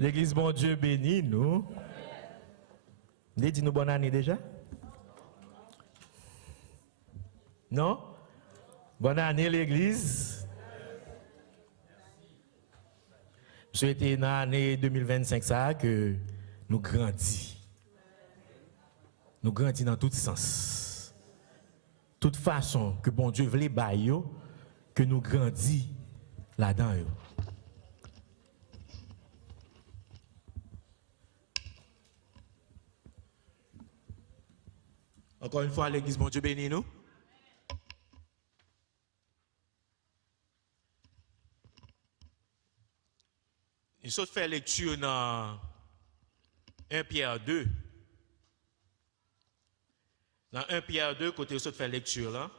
L'église bon Dieu bénit nous. Dis-nous bonne année déjà? Non? Bonne année l'église. Je souhaite dans l'année 2025 ça que nous grandissons. Nous grandissons dans tous sens. Toute façon que bon Dieu veut bailler, que nous grandissons là-dedans. Encore une fois, l'église, bon Dieu bénit nous. Nous sommes fait lecture dans 1 Pierre 2. Dans 1 Pierre 2, côté nous sommes fait lecture là,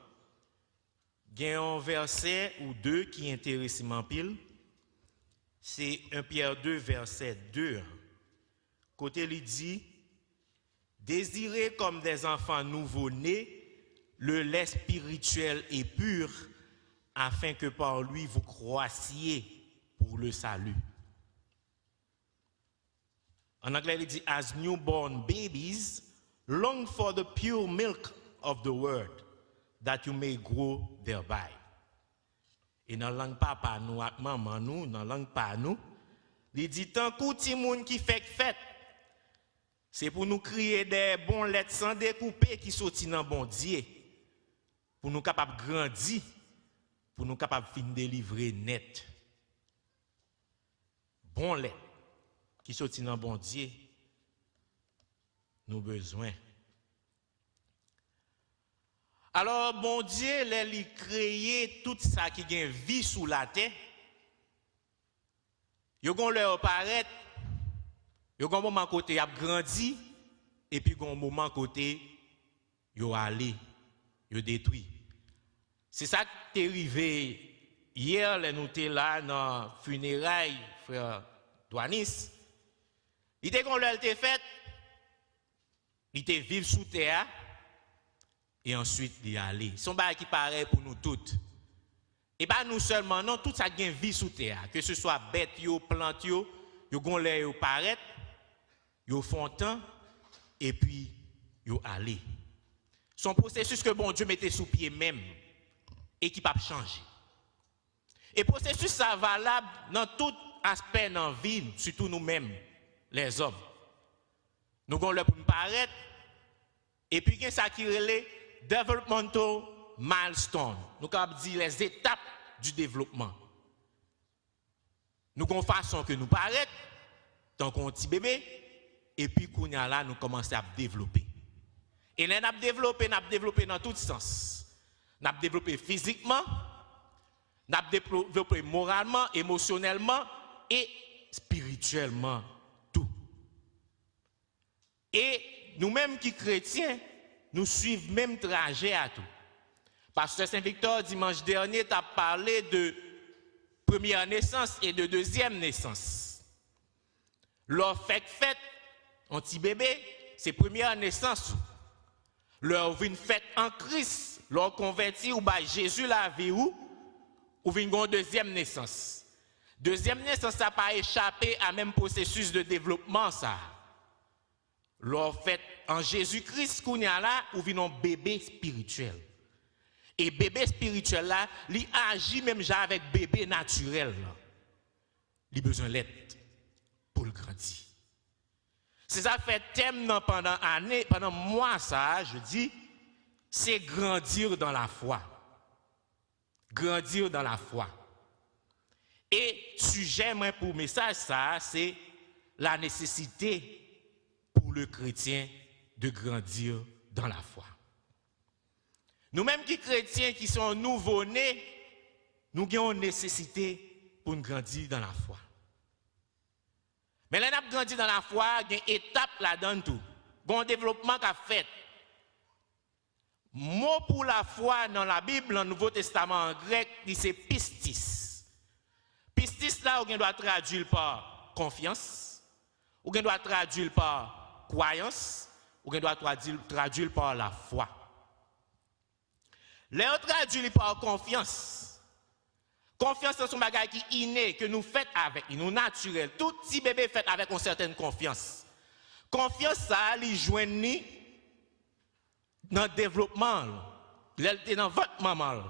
il y a un verset ou deux qui intéressent pile. C'est 1 Pierre 2, verset 2. Côté il dit, désirez comme des enfants nouveau-nés le lait spirituel et pur, afin que par lui vous croissiez pour le salut. En anglais, il dit, as newborn babies, long for the pure milk of the word, that you may grow thereby. Et dans la langue papa nous, avec maman nous, dans la langue pa nous, il dit, tant qu'un petit monde qui fait fête, c'est pour nous créer des bons lettres sans découper qui sortent dans bon Dieu, pour nous capables de grandir, pour nous capables de finir délivrer net. Bon lettres qui sortent dans bon Dieu, nous besoin. Alors, bon Dieu, il a créé tout ça qui a vie sous la terre. Yo gon leur paraître, yo gon moment côté a grandi et puis gon moment côté yo allé, yo détruit. C'est ça qui est arrivé hier, nous étions là dans funérailles frère Douanis. Il était gon leur était fait, il était vivre sous terre et ensuite il allé. Son bail qui paraît pour nous toutes. Et pas nous seulement, non, tout ça qui a vie sous terre, que ce soit bête, yo, plante, yo gon l'air yo paraît, yo font temps, et puis yo allé. Son processus que bon Dieu mettait sous pied même, et qui pas changer. Et processus ça valable dans tout aspect dans la vie, surtout nous-mêmes, les hommes. Nous gon l'air pour nous paraître, et puis ça qui relève developmental milestone. Nous avons dit les étapes du développement. Nous avons façon que nous paraît, tant qu'on petit bébé, et puis qu'on y a là, nous commençons à développer. Et là, nous avons développé dans tous sens. Nous avons développé physiquement, nous avons développé moralement, émotionnellement et spirituellement, tout. Et nous-mêmes qui chrétiens, nous suivons le même trajet à tout. Pasteur Saint-Victor, dimanche dernier, tu as parlé de première naissance et de deuxième naissance. Leur fête, un petit bébé, c'est première naissance. Leur une fête en Christ, leur converti ou bah Jésus la vie ou une deuxième naissance. Deuxième naissance, ça n'a pas échappé à même processus de développement, ça. Leur fête en Jésus-Christ, qu'on y a là, ou vient un bébé spirituel. Et bébé spirituel là, il agit même avec bébé naturel. Il a besoin d'aide pour le grandir. C'est ça fait thème pendant année, pendant mois ça, je dis, c'est grandir dans la foi. Grandir dans la foi. Et sujet moi pour message ça, c'est la nécessité pour le chrétien de grandir dans la foi. Nous-mêmes qui chrétiens qui sont nouveau-nés, nous avons une nécessité pour nous grandir dans la foi. Mais là, nous avons grandi dans la foi, il y a une étape là-dedans tout. Il y a un développement qu'a fait. Mot pour la foi dans la Bible, dans le Nouveau Testament en grec, c'est pistis. Pistis là, on doit traduire par confiance, on doit traduire par croyance, on doit traduire par la foi. Les autres traduisent par confiance. Confiance c'est son bagage qui est inné, que nous faisons avec, nous naturel. Tout petit bébé fait avec une certaine confiance. Confiance, ça, il joint dans le développement. Il est dans votre maman.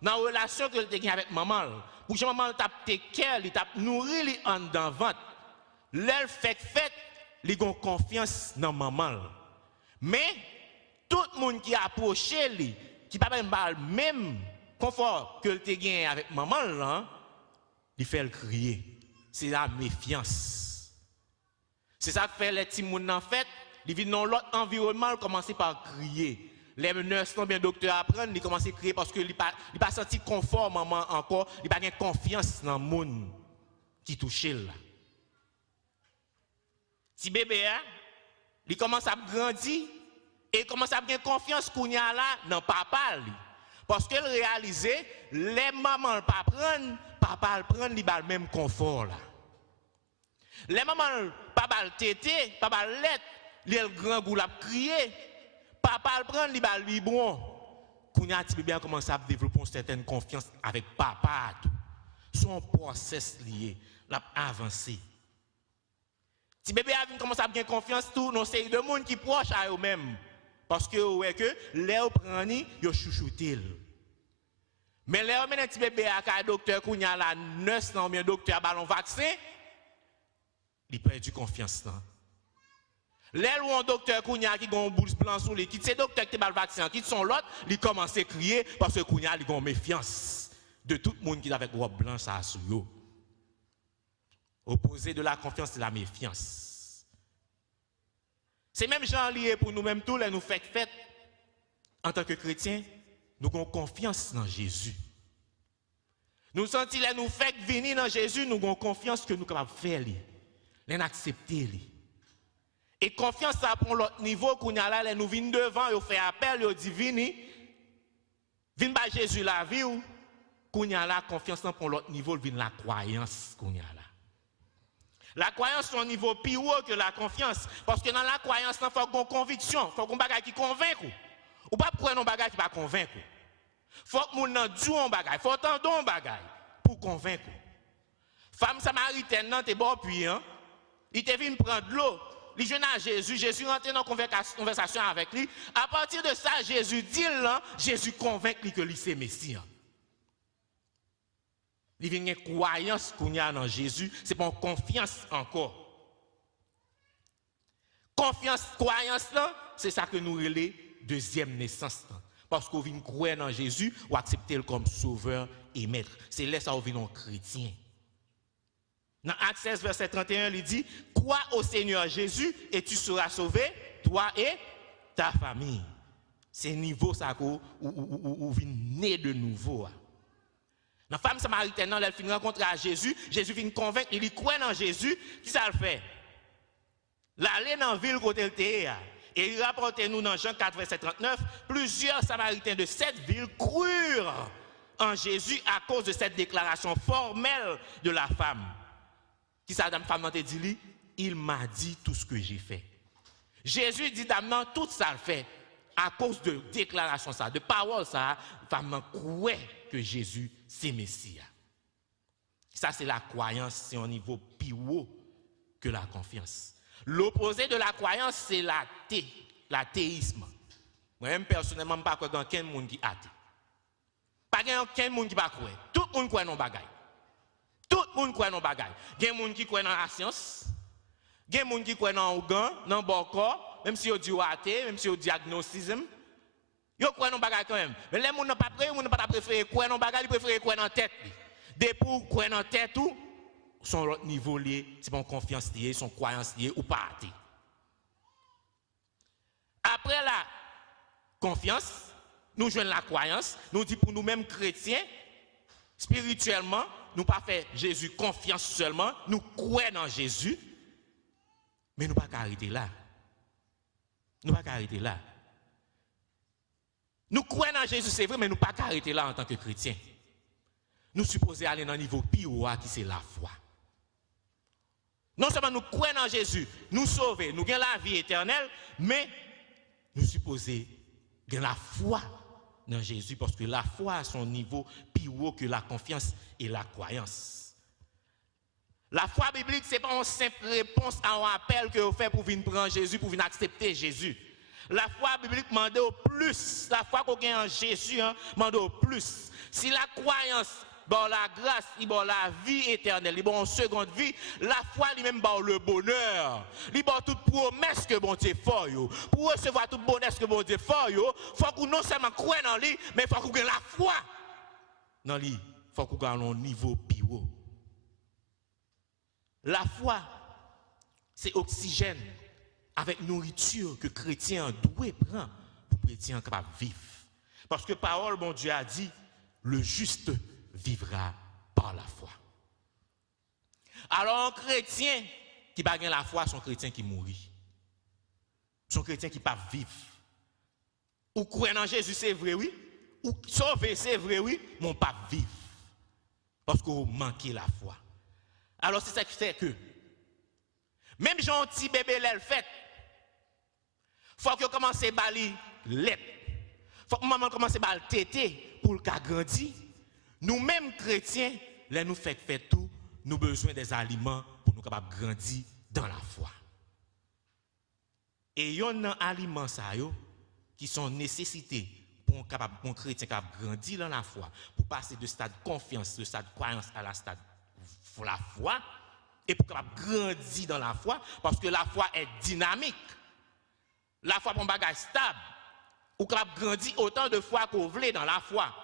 Dans la relation que vous avez avec maman. Pour que maman tape tes cœurs, il tape nourrir les en dans ventre. L'elle fait, il a confiance dans maman. Mais tout le monde qui approche lui, qui pas même confort que tu gagné avec maman là, il fait le crier. C'est la méfiance. C'est ça que fait les petits moun en fait, ils vivent dans l'autre environnement, ils commencent par crier. Les nurses, bien docteurs apprennent, ils commencent à crier parce qu'ils n'ont pas senti confort maman encore, ils n'ont pas confiance dans le monde qui touche là. Si bébé, il commence à grandir et il commence à avoir confiance qu'on y a là dans papa. Parce qu'il réalise, les mamans ne pas prendre, papa prend le même confort là. Les mamans ne pas le tété, papa l'être, le grand goût l'a crié, papa le prend le bon. Qu'on y a petit bébé commence à développer une certaine confiance avec papa. Son process lié, l'a avancé. Si bébé a commencé à avoir confiance tout, non c'est de monde qui proche à eux-mêmes. Parce que ouais que les prennent, yo chouchouté. Mais les hommes petit bébé à docteur kounya la nurse non bien docteur ballon vaccin, il perdu confiance là. Les ou un docteur kounya qui gon bourse blanc sur lui, qui c'est docteur qui bal vaccin, qui sont l'autre, il commence à crier parce que kounya il gon méfiance de tout le monde qui avec robe blanche ça sur yo. Opposé de la confiance, c'est la méfiance. C'est même genre lié pour nous-mêmes tous, les nous fait fête. En tant que chrétiens, nous avons confiance dans Jésus. Nous sentons les nous fait venir dans Jésus, nous avons confiance que nous sommes capables de faire, les accepter. Et confiance ça pour l'autre niveau, qu'on y a là, nous venons devant, nous fait appel, nous dit venez, venez par Jésus la vie, qu'on y a là, confiance pour l'autre niveau, vient la croyance qu'on y a là. La croyance est un niveau plus haut que la confiance. Parce que dans la croyance, il faut une conviction, il faut un bagage qui convainc. Ou pas prendre un bagage qui va convaincre. Il faut que nous disions un bagage, il faut entendre un bagage pour convaincre. Femme samaritaine, non, t'es bon puis, hein? Il te venu prendre de l'eau. Il vient à Jésus, Jésus rentre dans une conversation avec lui. À partir de ça, Jésus dit là, Jésus convainc lui que lui c'est Messie. Il y a une croyance qu'on y a dans Jésus, c'est pas une confiance encore. Confiance, croyance là, c'est ça que nous relève deuxième naissance. Parce qu'on vient croire dans Jésus ou accepter comme sauveur et maître. C'est là ça qu'on vient en chrétien. Dans Actes 16, verset 31, il dit, crois au Seigneur Jésus et tu seras sauvé, toi et ta famille. C'est niveau ça qu'on vient né de nouveau. La femme samaritaine, elle finit rencontrer à Jésus, Jésus vient convaincre, il croit dans Jésus, qui ça le fait? L'aller dans la ville côté le théâ. Et il rapporte nous dans Jean 4, verset 39, plusieurs Samaritains de cette ville crurent en Jésus à cause de cette déclaration formelle de la femme. Qui ça, la femme te dit, il m'a dit tout ce que j'ai fait. Jésus dit, dame, tout ça le fait. À cause de déclaration ça, de parole ça, la femme croit que Jésus c'est Messie. Ça c'est la croyance, c'est un niveau plus haut que la confiance. L'opposé de la croyance c'est l'athéisme. Moi-même personnellement je ne crois pas qu'il y a quelqu'un qui est athée. Pas quelqu'un qui pas croire. Tout le monde croit dans bagaille. Tout le monde croit dans bagaille. Il y a des gens qui croient dans la science. Il y a des gens qui croient dans le Ougan, dans le bon corps, même si on dit athée, même si on diagnosticisme. Yo croit dans bagage quand même. Mais les gens n'ont pas prêt, ils n'ont pas préféré croire dans bagage, ils préfèrent croire dans tête. Des pour croire dans tête tout, son autre niveau lié, c'est pas confiance lié, son croyance lié ou pas athée. Après la confiance, nous jouons la croyance, nous dit pour nous-mêmes chrétiens, spirituellement, nous pas faire Jésus confiance seulement, nous croyons dans Jésus, mais nous pas arrêter là. Nous pas arrêter là. Nous croyons en Jésus, c'est vrai, mais nous ne pouvons pas arrêter là en tant que chrétiens. Nous supposons aller dans un niveau plus haut qui c'est la foi. Non seulement nous croyons en Jésus, nous sauver, nous gagnons la vie éternelle, mais nous supposons gagner la foi dans Jésus parce que la foi a son niveau plus haut que la confiance et la croyance. La foi biblique, ce n'est pas une simple réponse à un appel que vous faites pour venir prendre Jésus, pour venir accepter Jésus. La foi biblique demande au plus. La foi qu'on a en Jésus demande au plus. Si la croyance, bon la grâce, bon la vie éternelle, bon une seconde vie, la foi lui-même bon le bonheur. Il bon toute promesse que bon Dieu fait. Pour recevoir toute bonheur que bon Dieu fait, il faut qu'on non seulement croire dans lui, mais il faut qu'on ait la foi dans lui. Il faut qu'on ait un niveau plus haut. La foi, c'est oxygène avec nourriture que chrétien doit prendre pour chrétien capable de vivre. Parce que parole, bon Dieu a dit, le juste vivra par la foi. Alors un chrétien qui n'a pas la foi, c'est un chrétien qui mourit. C'est un chrétien qui ne peut pas vivre. Ou croire en Jésus, c'est vrai, oui. Ou sauver, c'est vrai, oui. Mais on ne peut pas vivre. Parce qu'on manque la foi. Alors c'est ça qui fait que, même si un petit bébé l'a fait, il faut que commence à bali lait. Il faut que maman commence à bali tété pour le cas grandir. Nous-mêmes chrétiens, là nous fait tout, nous avons besoin des aliments pour nous capables de grandir dans la foi. Et il y a des aliments qui sont nécessités pour un chrétien capable de grandir dans la foi, pour passer de stade confiance, de stade croyance à la stade la foi, et pour capable grandir dans la foi, parce que la foi est dynamique. La foi est un bagage stable. Ou capable grandir autant de fois qu'on veut dans la foi.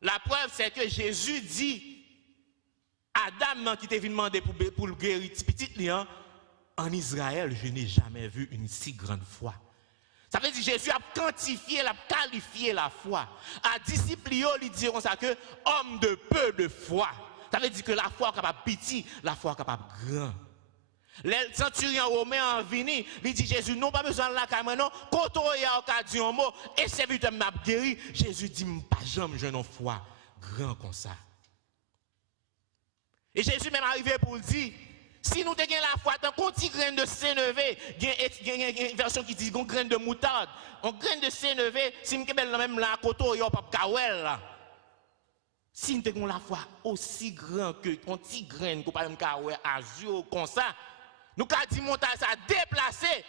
La preuve, c'est que Jésus dit Adam qui t'est venu demander pour le guérir petit en Israël, je n'ai jamais vu une si grande foi. Ça veut dire que Jésus a quantifié, a qualifié la foi. À disciples, ils diront ça que homme de peu de foi. Ça veut dire que la foi est capable de petit, la foi est capable de grand. Les centurions romains en vini, il dit Jésus, non pas besoin de la caméra, non, quand on y a occasion mot, et serviteur m'a guéri, Jésus dit, pas jamais je n'ai foi grand comme ça. Et Jésus même arrivé pour dire, si nous avons la foi, tant qu'on dit grain de sénévé, il y a une version qui dit grain de moutarde, un grain de sénévé, si nous avons même la koto, il n'y a pas de kawel là. Si nous avons la foi aussi grand que un petit grain, qu'on parle de kawel azur comme ça, nous avons dit montagne ça déplacer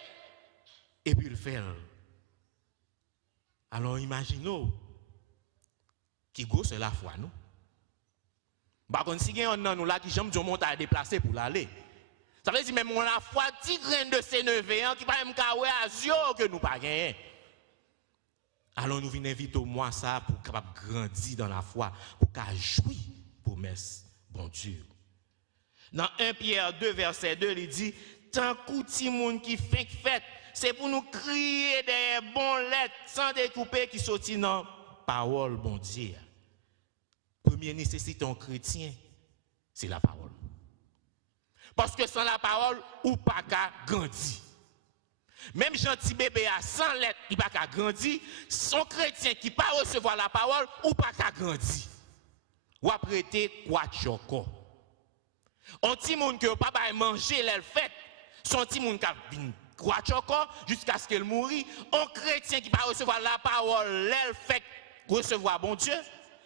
et puis le faire. Alors imaginons qui gosse la foi nous. Par contre si on a nous là qui j'aime dire montagne déplacer pour l'aller. Ça veut dire même on a foi petit grain de sénévé qui pas même kawel azur que nous pas gagner. Alors nous venons inviter au moins ça pour capable grandir dans la foi, pour qu'à jouir promesse bon Dieu. Dans 1 Pierre 2 verset 2, il dit tant qu'outil monde qui fait fête, c'est pour nous crier des bons lettres sans découper qui sortent dans parole bon Dieu. Première nécessité en chrétien, c'est la parole. Parce que sans la parole, ou pas qu'à grandir. Même gentil bébé à 100 lettres, il n'a pas grandir. Son chrétien qui ne peut pas recevoir la parole, ou pas qu'à grandir. Ou à prêter quoi choco. Un petit monde qui ne peut pas manger le fait, son petit monde qui a quoi choco jusqu'à ce qu'il mourit. Un chrétien qui ne peut pas recevoir la parole, le fait recevoir bon Dieu,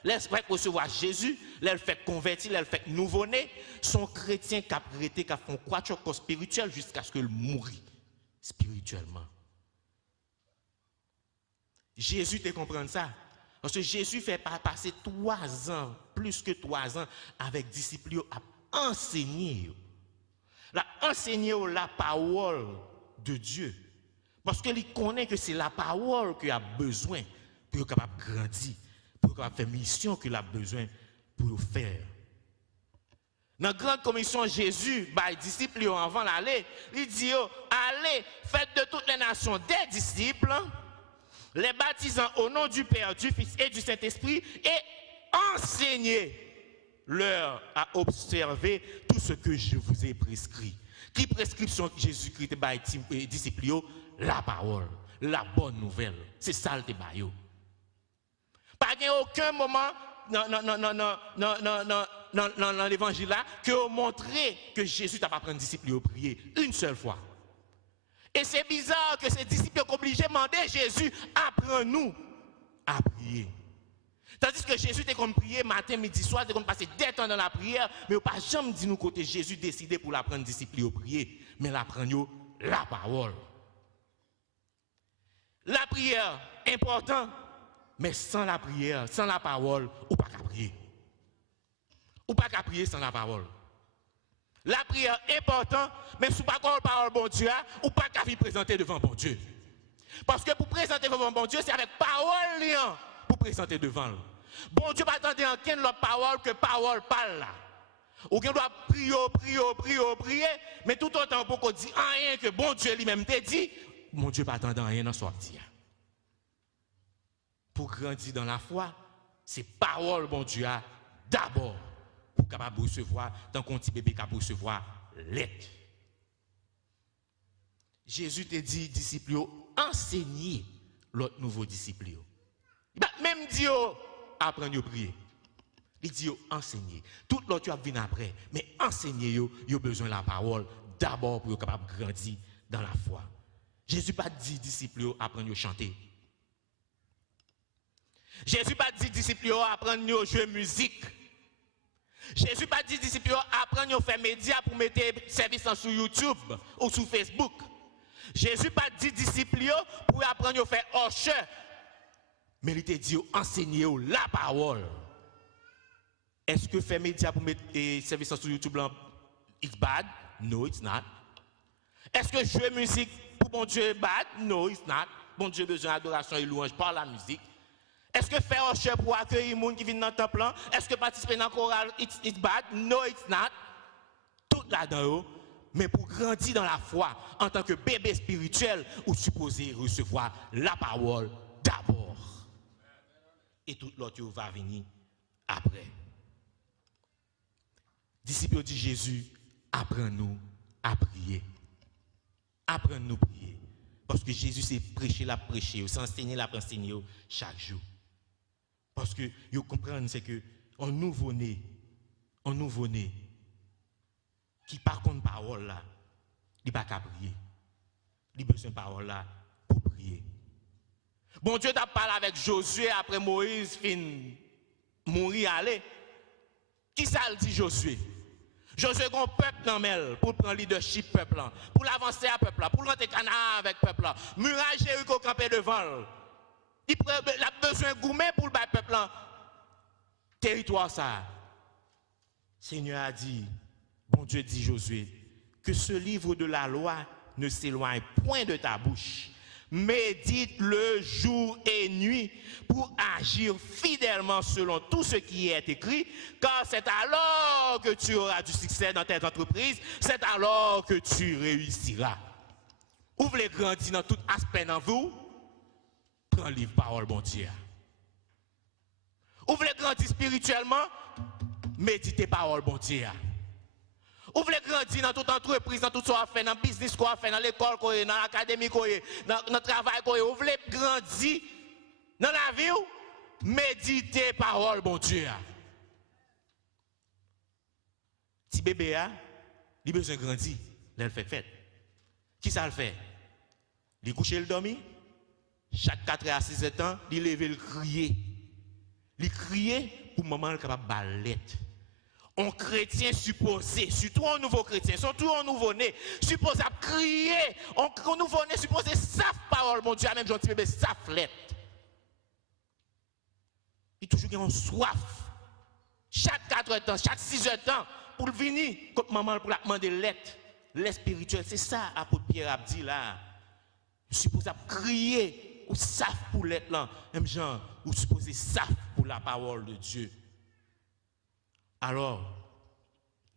le fait recevoir Jésus, le fait convertir, le fait nouveau-né, son chrétien qui a prêté, qui a fait quoi choco spirituel jusqu'à ce qu'il mourit. Spirituellement. Jésus te comprend ça. Parce que Jésus fait passer 3 ans, plus que 3 ans, avec disciples à enseigner. À enseigner la parole de Dieu. Parce qu'il connaît que c'est la parole qu'il a besoin pour être capable de grandir, pour être capable de faire mission qu'il a besoin pour faire. Dans la grande commission, Jésus, les disciples avant d'aller, il dit allez, faites de toutes les nations des disciples, les baptisant au nom du Père, du Fils et du Saint-Esprit, et enseignez-leur à observer tout ce que je vous ai prescrit. Qui prescription que Jésus-Christ les disciples? La parole, la bonne nouvelle. C'est ça le débat. Pas aucun moment dans l'évangile là que on montré que Jésus t'a pas pris un disciple au prier une seule fois. Et c'est bizarre que ces disciples sont obligés de demander Jésus apprends-nous à prier. Tandis que Jésus était comme prier matin, midi, soir, était comme passer des temps dans la prière, mais il n'a pas jamais dit nous côté Jésus décidé pour l'apprendre disciple au prier, mais l'apprendre la parole. La prière, important, mais sans la prière, sans la parole, ou pas qu'à prier. Ou pas qu'à prier sans la parole. La prière, important, mais sous pas la parole, bon Dieu, ou pas qu'à présenter devant bon Dieu. Parce que pour présenter devant bon Dieu, c'est avec parole pour présenter devant lui. Bon Dieu pas attendre en quelle autre parole que parole parle là. Ou qu'on doit prier, mais tout autant pour qu'on dise rien que bon Dieu lui-même te dit, bon Dieu pas attendre rien dans sortir. Pour grandir dans la foi, c'est parole bon Dieu d'abord pour capable recevoir tant qu'on petit bébé capable recevoir l'aide. Jésus te dit disciples enseignez l'autre nouveau disciple. Il va même dire apprendre à prier. Il dit enseigner. Tout l'autre tu as venir après, mais enseigner yo besoin de la parole d'abord pour être capable de grandir dans la foi. Jésus pas dit disciples apprendre à chanter. Jésus pas dit disciples apprendre à jouer musique. Jésus pas dit disciples apprendre à faire médias pour mettre service sur YouTube ou sur Facebook. Jésus pas dit disciples pour apprendre à faire usher. Mais il te dit enseigner la parole. Est-ce que faire médias pour mettre service sur YouTube it's bad? No, it's not. Est-ce que jouer musique pour bon Dieu est bad? No, it's not. Bon Dieu a besoin d'adoration et louange par la musique. Est-ce que faire usher pour accueillir les gens qui viennent dans le temple? Est-ce que participer dans le choral it's bad? No, it's not. Tout là-dedans, mais pour grandir dans la foi, en tant que bébé spirituel, vous supposez recevoir la parole d'abord. Et tout l'autre va venir après. Disciples de Jésus, apprends-nous à prier. Apprends-nous à prier. Parce que Jésus s'est prêché, l'a prêché, s'enseigner, l'a enseigné chaque jour. Parce que vous comprenez, c'est que un nouveau-né, qui par contre parole là, il n'a pas qu'à prier. Il a besoin de parole là pour prier. Bon Dieu t'a parlé avec Josué après Moïse fin mourir aller. Qui ça le dit Josué? Josué a un peuple dans mêle pour prendre leadership peuple là, pour l'avancer à peuple là, pour rentrer Canaan avec peuple là. Muraille Jéricho campé devant. Il a besoin de gourmet pour le peuple là. Territoire ça. Seigneur a dit, bon Dieu dit Josué, que ce livre de la loi ne s'éloigne point de ta bouche. Médite-le jour et nuit pour agir fidèlement selon tout ce qui est écrit, car c'est alors que tu auras du succès dans tes entreprises, c'est alors que tu réussiras. Vous voulez grandir dans tout aspect dans vous? Prends le livre parole bon Dieu. Vous voulez grandir spirituellement? Méditez parole bon Dieu. Vous voulez grandir dans toute entreprise, dans tout ce qu'on fait, dans le business qu'on fait, dans l'école, dans l'académie, dans le travail, vous voulez grandir dans la vie, méditez parole, bon Dieu. Si bébé a, il a besoin de grandir, il fait fête. Qui ça le fait? Il couche le dormi, chaque 4 à 6 ans, il lève le crier. Il crier pour maman capable de balette. Un chrétien supposé, surtout un nouveau chrétien, surtout un nouveau-né, supposé crier, un nouveau-né supposé saf parole, mon Dieu, même gentil bébé, saflette. Il toujours une soif. Chaque 4 ans, chaque 6 ans, pour le venir, comme maman pour la demander l'aide, l'aide spirituelle, c'est ça, apôtre Pierre a dit là. Je suppose crier, ou saf pour l'aide là, même genre, ou supposé saf pour la parole de Dieu. Alors,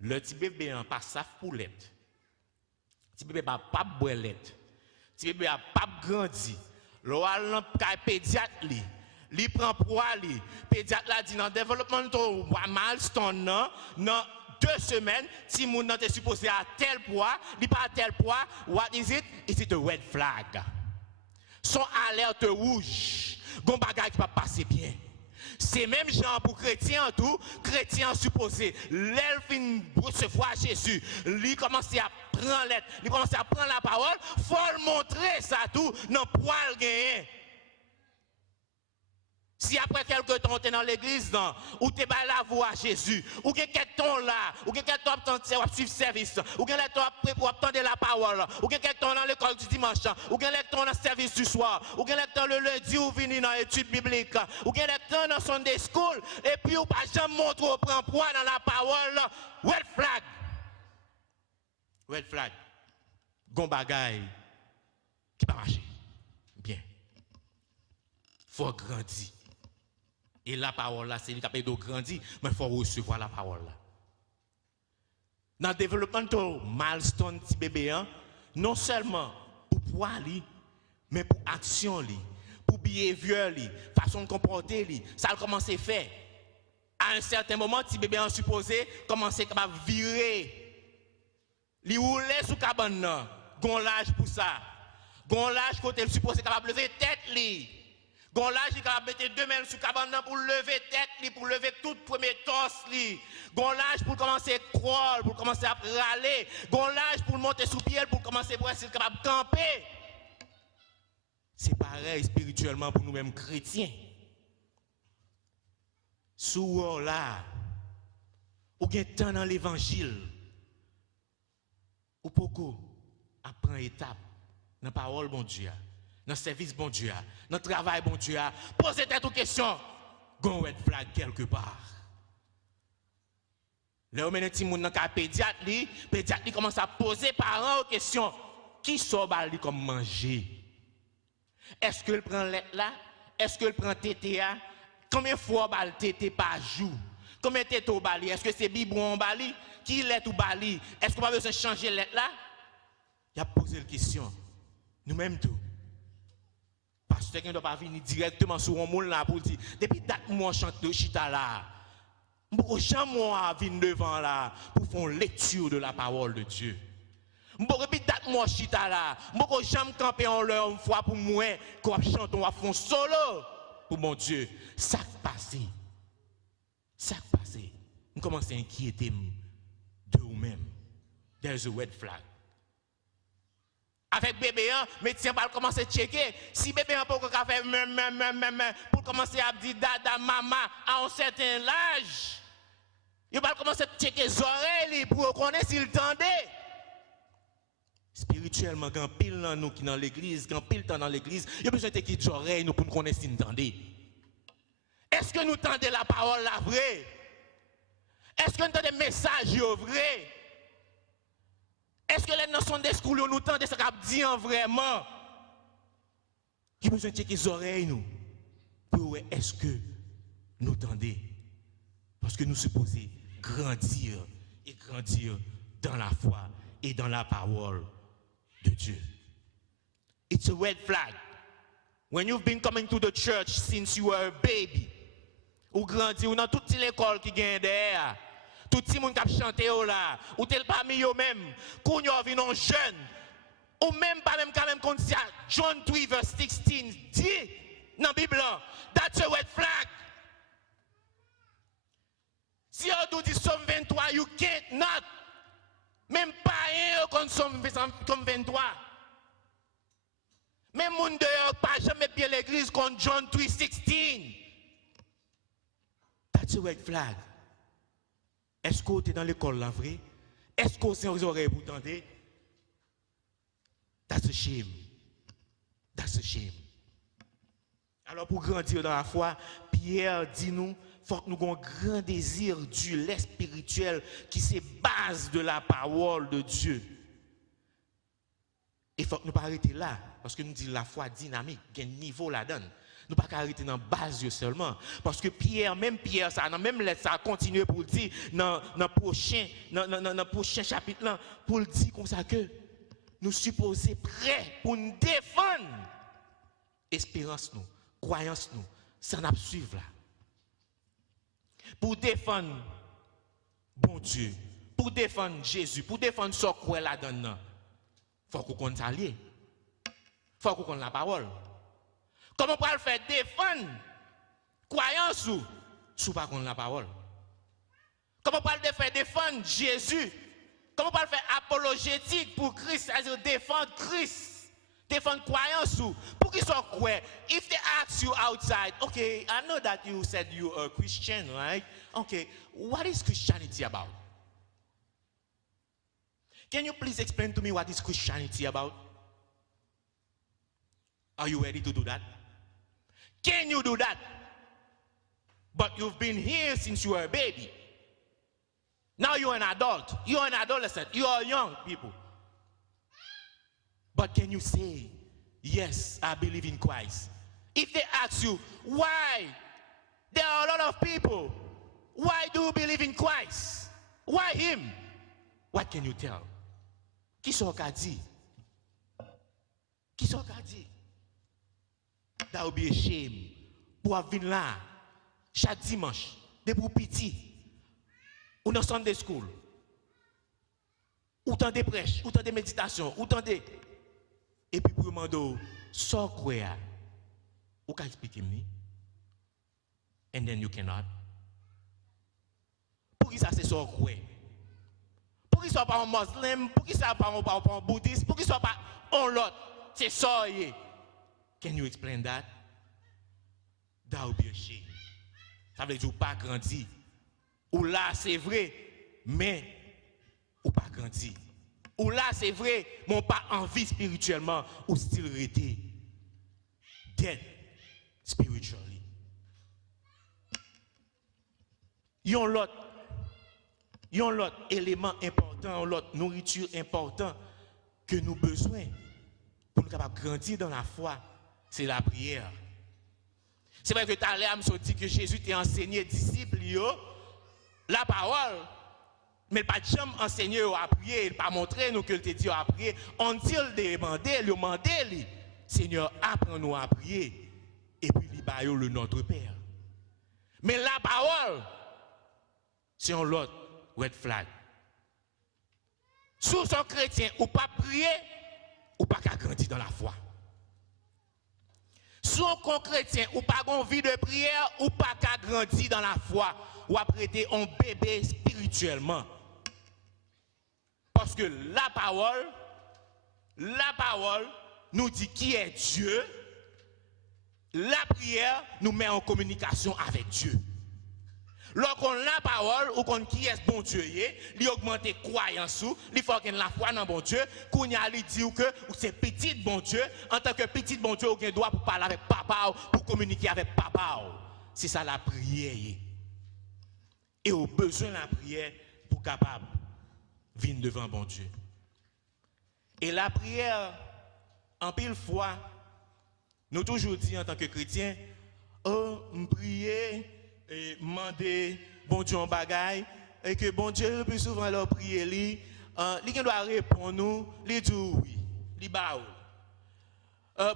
le petit bébé n'a pas saf pour l'être. Le petit bébé n'a pas boire l'être. Le petit bébé n'a pas grandi. Le pédiatre, il prend poids. Le pédiatre a dit dans le développement de milestone, dans 2 semaines, si mon est supposé à tel poids, il n'est pas à tel poids, what is it? It's a red flag. Son alerte rouge. Gon bagay qui va passer bien. C'est même genre pour chrétien tout, chrétien supposé, l'elfin recevoir Jésus, lui commence à prendre l'aide, lui commence à prendre la parole, faut le montrer ça tout, dans poil gagné. Si après quelques temps, tu es dans l'église, ou tu es la voix à Jésus, ou que quelques temps là, ou que quelques temps tu suivre service, ou que quelques temps pour attendre la parole, ou que quelques temps dans l'école du dimanche, ou que quelques temps dans le service du soir, ou que quelques temps le lundi ou venir dans l'étude biblique, ou que quelques temps dans Sunday school, et puis ou pas jamais montrer ou prendre poids dans la parole, red flag. Red flag. Gon bagay qui va marcher. Bien. Faut grandir. Et la parole là, c'est lui qui a payé de grandir, mais il faut recevoir la parole là. Dans le développement de milestone petit bébé, non seulement pour pouvoir li, mais pour action li, pour behavior li, façon de comporter li, ça a commencé à faire. À un certain moment, petit bébé en supposé commencer à virer. Li roule sous cabane, gon l'âge pour ça. Gon l'âge côté le supposé capable lever tête li. Gon l'âge il capable mettre deux mains sous cabane pour lever tête li, pour lever tout premier torse li. Gon l'âge pour commencer à crawl, pour commencer à râler. Gon l'âge pour monter sous pied, pour commencer à être capable de camper. C'est pareil spirituellement pour nous-mêmes chrétiens. Sous là, ou bien temps dans l'évangile, ou beaucoup apprend étape dans la parole bon Dieu, dans le service bon Dieu, dans le travail bon Dieu, posez tête aux questions, gon red flag quelque part. Là, on met un petit monde dans le pédiatre, commence à poser parents aux questions. Qui sort bali comme manger? Est-ce qu'il prend lait là? Est-ce qu'il prend TTA? Combien de fois bal tété par jour? Combien de tété au bali? Est-ce que c'est biberon au bali? Qui lait au bali? Est-ce qu'on va besoin de changer lait là? Il a posé la question. Nous-mêmes tout. Parce que quelqu'un ne doit pas venir directement sur un monde là pour dire, depuis date moi chante de chita là. Je ne jamais venir devant là pour faire une lecture de la parole de Dieu. Je ne peux pas moi chita là. Je ne peux jamais camper en leur une fois pour moi qu'on chante, on va faire solo pour mon Dieu. Ça passe. Ça passe. On commence à inquiéter de vous-même. There's a red flag. Avec bébé, médecin va commencer à checker. Si bébé n'a pas faire pour commencer à dire dada, maman à un certain âge, il va commencer à checker les oreilles pour reconnaître s'il tendait. Spirituellement, quand pile dans nous qui dans l'église, quand pile temps dans l'église, il y a besoin de checker les oreilles pour nous connaître s'il tendait. Est-ce que nous tendez la parole la vraie? Est-ce que nous tendez le message vrai? Est-ce que les notions de school nous tendent ce qu'on dit vraiment? Il y a besoin de checker les oreilles nous. Pour voir est-ce que nous tendez? Parce que nous supposons grandir et grandir dans la foi et dans la parole de Dieu. It's a red flag. When you've been coming to the church since you were a baby, ou grandi, ou dans toute l'école qui gagne derrière, tout le monde qui a chanté là, ou tel parmi eux-mêmes, quand vous venez jeune, ou même pas même quand même comme ça, John 3 verse 16 dit dans la Bible, that's a red flag. Si on dit Somme 23, you can't not. Même pas un comme Somme 23. Même monde dehors pas jamais bien l'église comme John 3:16. That's a red flag. Est-ce que tu es dans l'école là vrai? Est-ce que tu as les oreilles pour tendre? That's a shame. That's a shame. Alors pour grandir dans la foi, Pierre dit nous, faut que nous ayons un grand désir du lait spirituel qui c'est base de la parole de Dieu. Il faut que nous ne pas arrêter là, parce que nous disons la foi dynamique, il y a un niveau là-dedans. Nous ne pas arrêter dans la base seulement. Parce que Pierre, ça, même ça a continué pour le dire dans le prochain chapitre, là, pour le dire comme ça que nous supposons prêts pour nous défendre. Espérance nous, croyance nous, ça n'a pas suivre là. Pour défendre bon Dieu, pour défendre Jésus, pour défendre ce qu'on est là-dedans, il faut qu'on compte s'allier. Il faut qu'on compte la parole. Comment on peut le faire défendre croyance ou sous pas contre la parole? Comment on peut le faire défendre Jésus? Comment on peut le faire apologétique pour Christ, c'est-à-dire défendre Christ Défendre croyance ou pour qu'ils soient croyants. If they ask you outside, okay, I know that you said you are a Christian, right? Okay, what is Christianity about? Can you please explain to me what is Christianity about? Are you ready to do that? Can you do that? But you've been here since you were a baby. Now you're an adult. You're an adolescent. You are young people. But can you say, yes, I believe in Christ? If they ask you, why? There are a lot of people. Why do you believe in Christ? Why him? What can you tell? Qui sont dit? Qui sont dit? That would be a shame. Pour venir là, chaque dimanche, depuis petit, ou dans Sunday school, ou dans des prêches, ou dans des méditations, ou dans des... Et puis pour demander, so quoi? Ou can expliquer me? And then you cannot. Pour qui ça c'est so quoi? Pour qui soit pas un musulman, pour qui soit pas un bouddhiste, pour qui soit pas un l'autre, c'est ça. Can you explain that? That would be a shame. Ça veut dire pas grandi. Ou là c'est vrai, mais ou pas grandi. Ou là c'est vrai, mais pas envie spirituellement, ou still rester dead spiritually. Yon l'autre élément important, l'autre nourriture important que nous avons besoin pour nous capables grandir dans la foi, c'est la prière. C'est vrai que tout à l'heure, je dit que Jésus t'a enseigné disciples la parole, mais il n'a pas jamais enseigné à prier, il n'a pas montré nous qu'il t'a dit à prier. On-t-il demandé, Seigneur, apprends-nous à prier, et puis il va le Notre Père. Mais la parole, c'est un autre red flag. Si son chrétien ou pas prier, ou pas qu'à grandir dans la foi. Si on chrétien ou pas une vie de prière, ou pas qu'à grandir dans la foi, ou à prêter un bébé spirituellement. Parce que la parole nous dit qui est Dieu. La prière nous met en communication avec Dieu. Lorsqu'on la parole ou qu'on qui est bon Dieu, il augmente croyance ou, il faut qu'on la foi dans bon Dieu, qu'on y a lui dire que c'est petit bon Dieu, en tant que petit bon Dieu, on a droit pour parler avec papa, pour communiquer avec papa. C'est ça la prière. Et au besoin de la prière pour capable venir devant bon Dieu. Et la prière, en pile fois, nous toujours dit en tant que chrétiens, oh, prier et demander bon Dieu en bagaille, et que bon Dieu le plus souvent leur prier lui doit répondre nous, lui dit oui, lui bah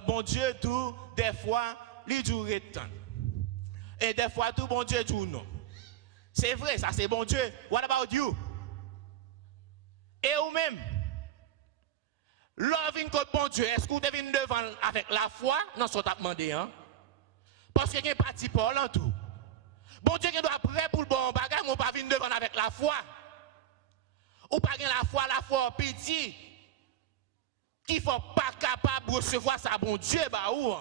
bon Dieu tout des fois lui dit répond. Et des fois tout bon Dieu dit non. C'est vrai, ça c'est bon Dieu. What about you? Et ou même loving God bon Dieu, est-ce que vous devez devant avec la foi? Non, ça t'a demandé hein. Parce qu'il y a un parti Paul en tout. Bon Dieu qui doit prêt pour le bon bagage, on pas venir devant avec la foi. Ou pas la foi petit. Qui faut pas capable de recevoir ça bon Dieu bah ou.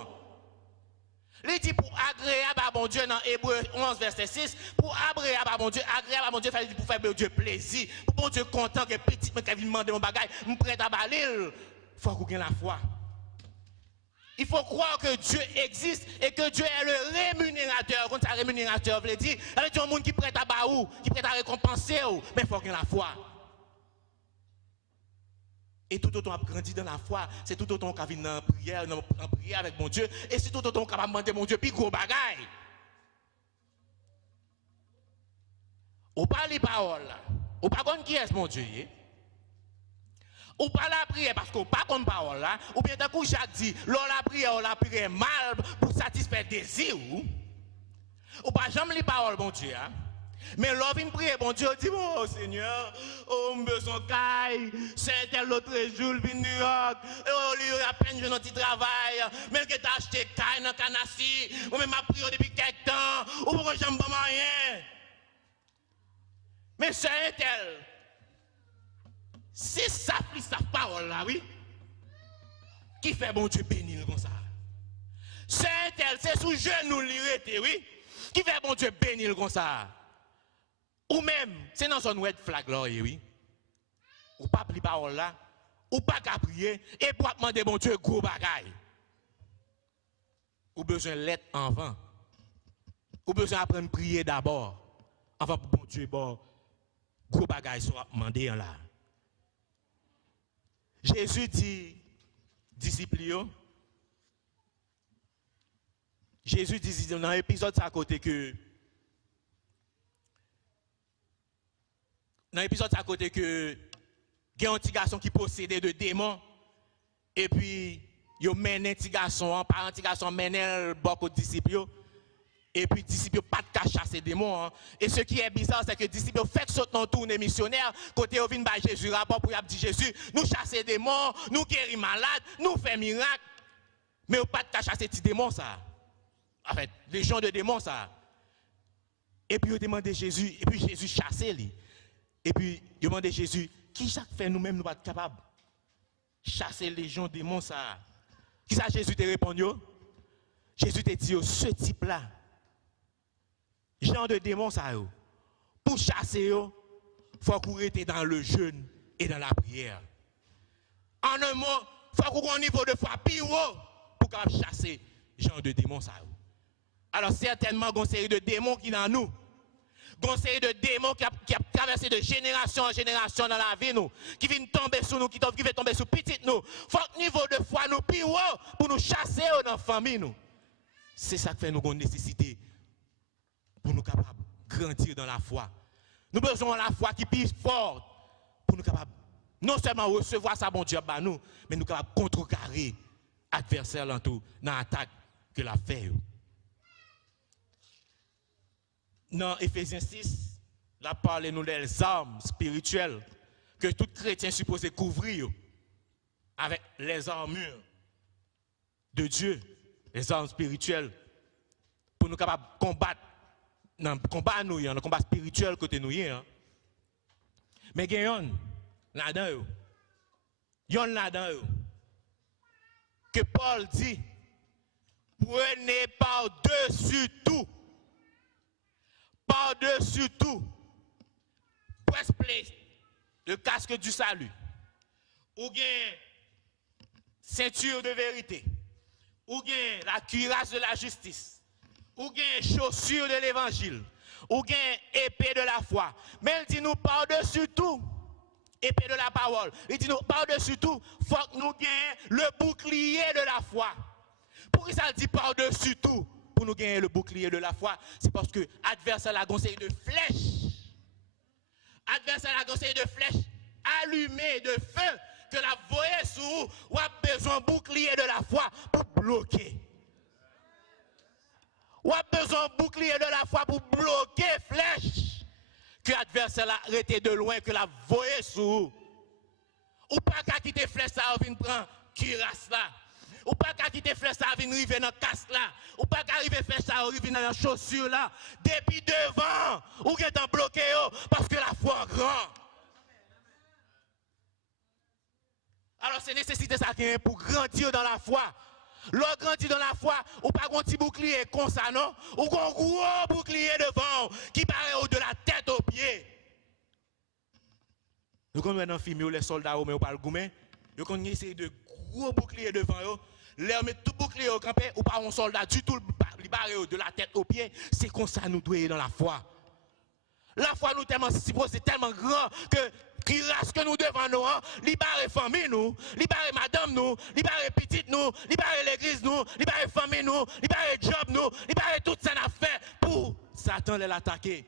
Il dit pour agréable à bon Dieu dans Hébreux 11 verset 6, pour agréable à bon Dieu, fait pour faire bon Dieu plaisir, pour bon Dieu content que petit mais qui vient demander mon bagage, me prête à baler. Faut qu'on ait la foi. Il faut croire que Dieu existe et que Dieu est le rémunérateur. Quand ça rémunérateur veut dire, il y a des gens qui prêtent à baou, qui prêtent à récompenser, mais il faut qu'il y ait la foi. Et tout autant grandi dans la foi, c'est tout autant qu'on vient en prière avec mon Dieu, et c'est tout autant qu'on va demander mon Dieu, puis gros bagaille. Ou pas les paroles, ou pas qui est mon Dieu. Ou pas la prière parce qu'on pas comme parole là, ou bien d'un coup Jacques dit, la prière mal pour satisfaire des désirs. Ou pas jamais les paroles, bon Dieu. Hein? Mais l'on vient prier, bon Dieu, dit, oh Seigneur, oh, me besoin caille, c'est tel autre jour, vient New York, oh, il y a peine de notre travail, mais que t'as acheté caille dans Canassi, ou même ma prière depuis quelque temps, ou pourquoi j'aime pas rien. Mais c'est un tel. C'est ça, sa parole là, oui. qui fait bon Dieu bénir comme ça. C'est tel, c'est sous genou l'irrité, oui. Qui fait bon Dieu bénir comme ça. Ou même, c'est dans son red flag là, oui. Ou pas pli parole là, ou pas qu'à prier, et pour demander bon Dieu gros bagaille. Ou besoin de l'être avant. Ou besoin d'apprendre à prier d'abord. Avant pour bon Dieu, bon, gros bagaille soit demandé là. Jésus dit, disciples, Jésus dit dans l'épisode à côté que il y a un petit garçon qui possédait de démons et puis il mène un petit garçon, par un petit garçon mène beaucoup de disciples et puis disciples pas de chasser des démons. Hein. Et ce qui est bizarre c'est que disciples fait sauter dans tourner missionnaire côté au vin by Jésus rapport pour dire Jésus, nous chasser des démons, nous guérir malades, nous faire miracle. Mais pas de chasser des démons ça. En fait, les gens de démons ça. Et puis il demandé Jésus et puis Jésus chassait lui. Et puis il demandé Jésus, qui chaque fait nous-mêmes nous pas capables chasser les gens des démons ça. Qui ça Jésus te répondu? Jésus te dit ce type là. Genre de démons ça yo. Pour chasser yo, faut qu'on reste dans le jeûne et dans la prière. En un mot, faut qu'on ait un niveau de foi plus haut pour chasser genre de démons ça yo. Alors certainement il y a une série de démons qui dans nous. Il y a une série de démons qui a traversé de génération en génération dans la vie nous, qui viennent tomber sur nous, qui viennent tomber sur petit nous. Faut que niveau de foi nous plus haut pour nous chasser dans la famille nous. C'est ça qui fait nous une nécessité pour nous capables de grandir dans la foi. Nous avons besoin de la foi qui est plus forte pour nous capables non seulement recevoir ça bon Dieu à nous, mais nous capables de contrecarrer l'adversaire dans l'attaque que la fait. Dans Éphésiens 6, la parle nous des armes spirituelles que tout chrétien est supposé couvrir avec les armures de Dieu, les armes spirituelles, pour nous capables de combattre dans le combat nous, dans le combat spirituel côté nous. Mais il y a là-dedans, que Paul dit, prenez par-dessus tout. Par-dessus tout, breastplate, le casque du salut, ou bien ceinture de vérité, ou bien la cuirasse de la justice, ou bien chaussure de l'évangile, ou bien épée de la foi. Mais il dit nous par-dessus tout, épée de la parole. Il dit nous par-dessus tout, il faut que nous gagnions le bouclier de la foi. Pourquoi ça dit par-dessus tout? Pour nous gagner le bouclier de la foi, c'est parce que l'adversaire a conseillé de flèches. Adversaire a conseillé de flèches allumées de feu que la voyez sous ou a besoin de bouclier de la foi pour bloquer. Ou a besoin de bouclier de la foi pour bloquer flèches que l'adversaire a arrêté de loin que la voyez sous. Ou pas qu'à quitter flèche ça vient prendre cuirasse là. Ou pas qu'à quitter flèche ça vient arriver dans le casque là. Ou pas qu'à arriver flèche ça arriver dans la chaussure là. Depuis devant, ou qui est bloqué parce que la foi est grande. Alors c'est nécessité ça pour grandir dans la foi. L'autre grandit dans la foi, ou pas un petit bouclier comme ça non, ou un gros bouclier devant qui paraît de la tête aux pieds. Nous connaissons dans le film les soldats romains ou pas le gourmet, nous connaissons de gros boucliers devant eux. Leur met tout bouclier au campé ou pas un soldat du tout barré de la tête aux pieds, c'est comme ça nous doyons dans la foi. La foi nous tellement c'est tellement grand que qui reste que nous devant nous, libérer famille nous, libérer madame nous, libérer petite nous, libérer l'église nous, libérer famille nous, libérer job nous, libérer toute cette affaire pour Satan l'attaquer.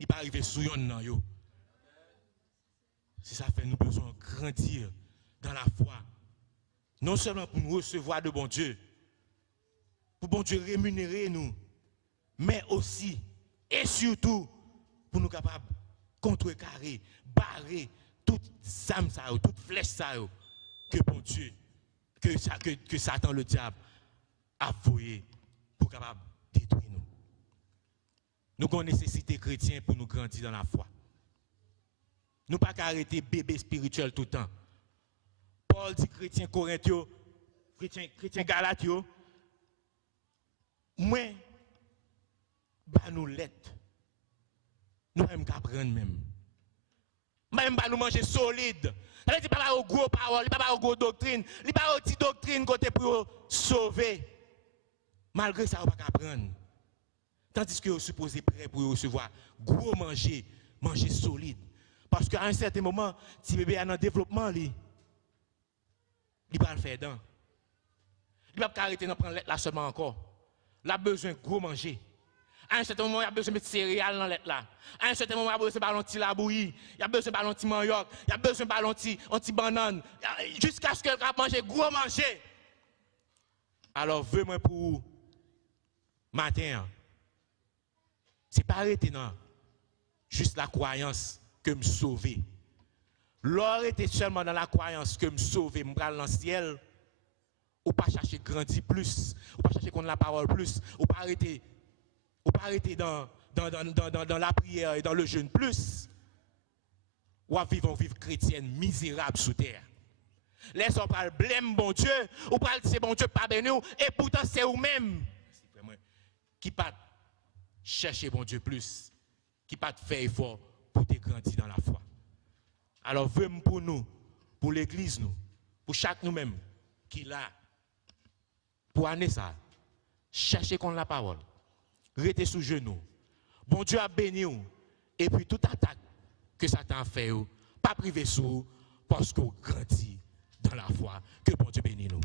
Il va arriver sous yon. C'est ça fait nous besoin de grandir dans la foi. Non seulement pour nous recevoir de bon Dieu, pour bon Dieu rémunérer nous, mais aussi et surtout pour nous capables de contrecarrer, barrer toute âme, toute flèche que bon Dieu, que Satan le diable a voué pour capable détruire nous. Nous avons une nécessité chrétienne pour nous grandir dans la foi. Nous ne pouvons pas arrêter bébé spirituel tout le temps. Paul dit chrétien Corinthien, chrétien Galate yo, moi ba nous lettre. Nous même qu'apprendre même. Même pas nous manger solide. Ça veut dire pas au gros parole, pas au gros doctrine, il pas au petite doctrine côté pour sauver. Malgré ça on pas apprendre. Tandis que vous supposez prêt pour recevoir gros manger solide. Parce qu'à un certain moment, si bébé a un développement, il va le faire dans. Il ne va pas arrêter de prendre là seulement encore. Il a besoin de gros manger. À un certain moment, il a besoin de mettre céréales dans là. À un certain moment, il a besoin de ballon de labouille, il a besoin de ballon de manioc, il a besoin de ballon de banane, jusqu'à ce qu'il va manger gros manger. Alors, veux-moi pour matin, c'est pas arrêter non. Juste la croyance que me sauver. L'or était seulement dans la croyance que me sauver, me prendre dans le ciel. Ou pas chercher grandir plus, ou pas chercher qu'on la parole plus, ou pas arrêter dans la prière et dans le jeûne plus. Ou à vivre chrétienne misérable sous terre. Laisse-on parler blême bon Dieu, ou pas c'est bon Dieu pas béni, et pourtant c'est vous-même qui pas chercher bon Dieu plus, qui pas faire effort pour te grandir dans la foi. Alors vraiment pour nous, pour l'église nous, pour chaque nous-mêmes qui là, pour année ça, chercher qu'on la parole, rester sous genou. Bon Dieu a béni vous, et puis toute attaque que Satan a fait, pas priver sous, parce qu'on grandit dans la foi. Que bon Dieu bénisse nous.